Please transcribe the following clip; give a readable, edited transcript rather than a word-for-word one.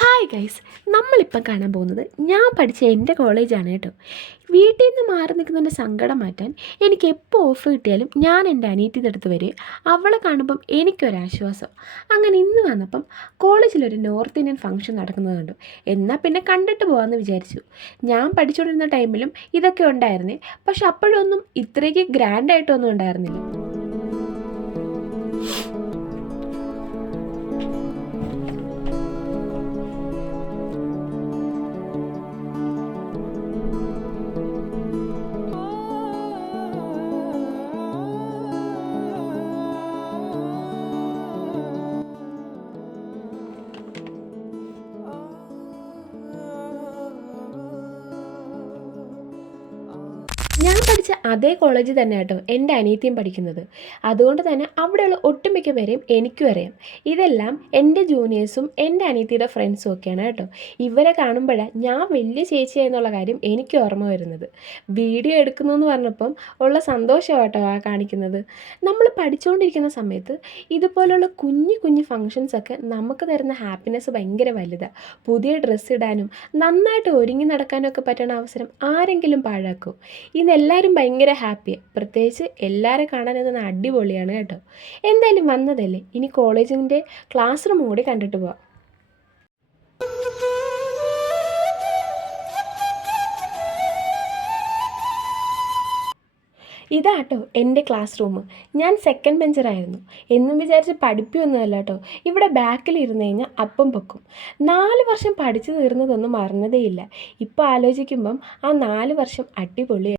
Hi guys, നമ്മളിപ്പം കാണാൻ പോകുന്നത് ഞാൻ പഠിച്ച എൻ്റെ കോളേജാണ് കേട്ടോ. വീട്ടിൽ നിന്ന് മാറി നിൽക്കുന്നതിൻ്റെ സങ്കടം മാറ്റാൻ എനിക്ക് എപ്പോൾ ഓഫ് കിട്ടിയാലും ഞാൻ എൻ്റെ അനിയത്തിയുടെ അടുത്ത് വരും. അവളെ കാണുമ്പം എനിക്കൊരാശ്വാസം. അങ്ങനെ ഇന്ന് വന്നപ്പം കോളേജിലൊരു നോർത്ത് ഇന്ത്യൻ ഫംഗ്ഷൻ നടക്കുന്നത് കണ്ടു. എന്നാൽ പിന്നെ കണ്ടിട്ട് പോകാമെന്ന് വിചാരിച്ചു. ഞാൻ പഠിച്ചുകൊണ്ടിരുന്ന ടൈമിലും ഇതൊക്കെ ഉണ്ടായിരുന്നേ, പക്ഷെ അപ്പോഴൊന്നും ഇത്രയ്ക്ക് ഗ്രാൻഡായിട്ടൊന്നും ഉണ്ടായിരുന്നില്ല. ഞാൻ പഠിച്ച അതേ കോളേജിൽ തന്നെ കേട്ടോ എൻ്റെ അനിയത്തിയും പഠിക്കുന്നത്. അതുകൊണ്ട് തന്നെ അവിടെയുള്ള ഒട്ടുമിക്ക പേരെയും എനിക്കും അറിയാം. ഇതെല്ലാം എൻ്റെ ജൂനിയേഴ്സും എൻ്റെ അനിയത്തിയുടെ ഫ്രണ്ട്സും ഒക്കെയാണ് കേട്ടോ. ഇവരെ കാണുമ്പോഴാണ് ഞാൻ വലിയ ചേച്ചിയായെന്നുള്ള കാര്യം എനിക്ക് ഓർമ്മ വരുന്നത്. വീഡിയോ എടുക്കുന്നു എന്ന് പറഞ്ഞപ്പം ഉള്ള സന്തോഷമാണ് കേട്ടോ ആ കാണിക്കുന്നത്. നമ്മൾ പഠിച്ചുകൊണ്ടിരിക്കുന്ന സമയത്ത് ഇതുപോലുള്ള കുഞ്ഞു കുഞ്ഞു ഫങ്ഷൻസൊക്കെ നമുക്ക് തരുന്ന ഹാപ്പിനെസ് ഭയങ്കര വലുതാണ്. പുതിയ ഡ്രസ്സ് ഇടാനും നന്നായിട്ട് ഒരുങ്ങി നടക്കാനും ഒക്കെ പറ്റുന്ന അവസരം ആരെങ്കിലും പാഴാക്കും? ഇന്നെല്ലാവരും ഭയങ്കര ഹാപ്പിയാണ്. പ്രത്യേകിച്ച് എല്ലാവരും കാണാനെന്ന് അടിപൊളിയാണ് കേട്ടോ. എന്തായാലും വന്നതല്ലേ, ഇനി കോളേജിൻ്റെ ക്ലാസ് റൂം കൂടി കണ്ടിട്ട് പോവാം. ഇതാട്ടോ എൻ്റെ ക്ലാസ് റൂം. ഞാൻ സെക്കൻഡ് ബെഞ്ചറായിരുന്നു. എന്നും വിചാരിച്ച് പഠിപ്പിയൊന്നുമല്ല കേട്ടോ. ഇവിടെ ബാക്കിൽ ഇരുന്ന് കഴിഞ്ഞാൽ അപ്പം പൊക്കും. 4 വർഷം പഠിച്ചു തീർന്നതൊന്നും മറന്നതേയില്ല. ഇപ്പോൾ ആലോചിക്കുമ്പം ആ 4 വർഷം അടിപൊളിയായി.